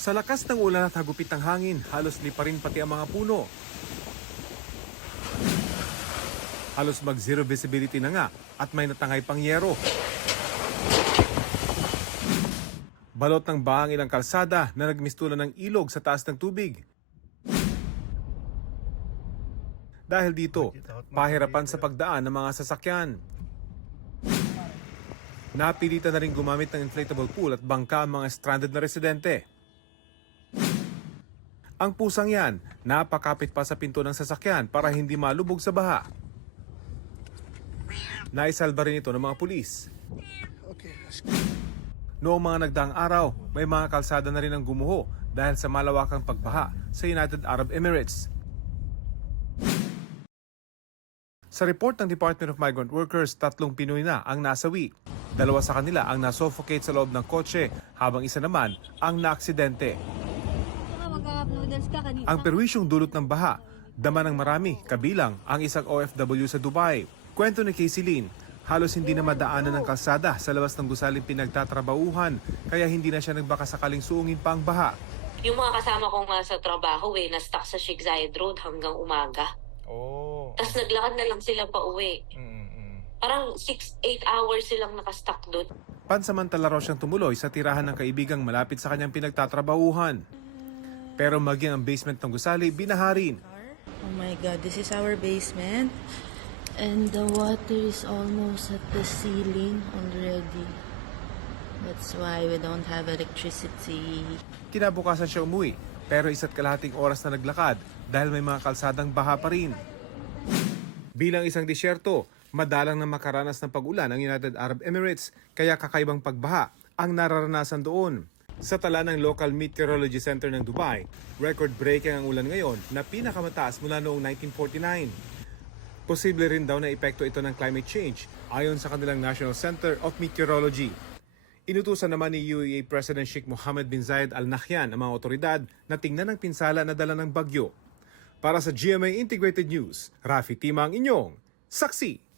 Sa lakas ng ulan at hagupit ng hangin, halos lipa rin pati ang mga puno. Halos mag-zero visibility na nga at may natangay pang yero. Balot ng bahang ilang kalsada na nagmistulan ng ilog sa taas ng tubig. Dahil dito, pahirapan sa pagdaan ng mga sasakyan. Napilitan na rin gumamit ng inflatable pool at bangka ang mga stranded na residente. Ang pusang yan, napakapit pa sa pinto ng sasakyan para hindi malubog sa baha. Naisalba rin ito ng mga pulis. Noong mga nagdaang araw, may mga kalsada na rin ang gumuho dahil sa malawakang pagbaha sa United Arab Emirates. Sa report ng Department of Migrant Workers, 3 Pinoy na ang nasawi. 2 sa kanila ang nasuffocate sa loob ng kotse habang isa naman ang naaksidente. Ang perwisyong dulot ng baha, dama ng marami, kabilang ang isang OFW sa Dubai. Kwento ni Casey Lynn, halos hindi na madaanan ng kalsada sa labas ng gusaling pinagtatrabauhan, kaya hindi na siya nagbakasakaling suungin pa ang baha. Yung mga kasama ko nga sa trabaho na-stuck sa Sheikh Zayed Road hanggang umaga. Oh. Tapos naglakad na lang sila pa uwi. Parang 6-8 hours silang nakastuck doon. Pansamantala raw siyang tumuloy sa tirahan ng kaibigang malapit sa kanyang pinagtatrabauhan. Pero maging ang basement ng gusali, binaharin. Oh my God, this is our basement. And the water is almost at the ceiling already. That's why we don't have electricity. Kinabukasan siya umuwi, pero 1.5 oras na naglakad dahil may mga kalsadang baha pa rin. Bilang isang disyerto, madalang na makaranas ng pag-ulan ang United Arab Emirates, kaya kakaibang pagbaha ang nararanasan doon. Sa tala ng Local Meteorology Center ng Dubai, record-breaking ang ulan ngayon na pinakamataas mula noong 1949. Posible rin daw na epekto ito ng climate change ayon sa kanilang National Center of Meteorology. Inutusan naman ni UAE President Sheikh Mohammed bin Zayed Al Nahyan ang mga otoridad na tingnan ang pinsala na dala ng bagyo. Para sa GMA Integrated News, Rafi Tima ang inyong saksi.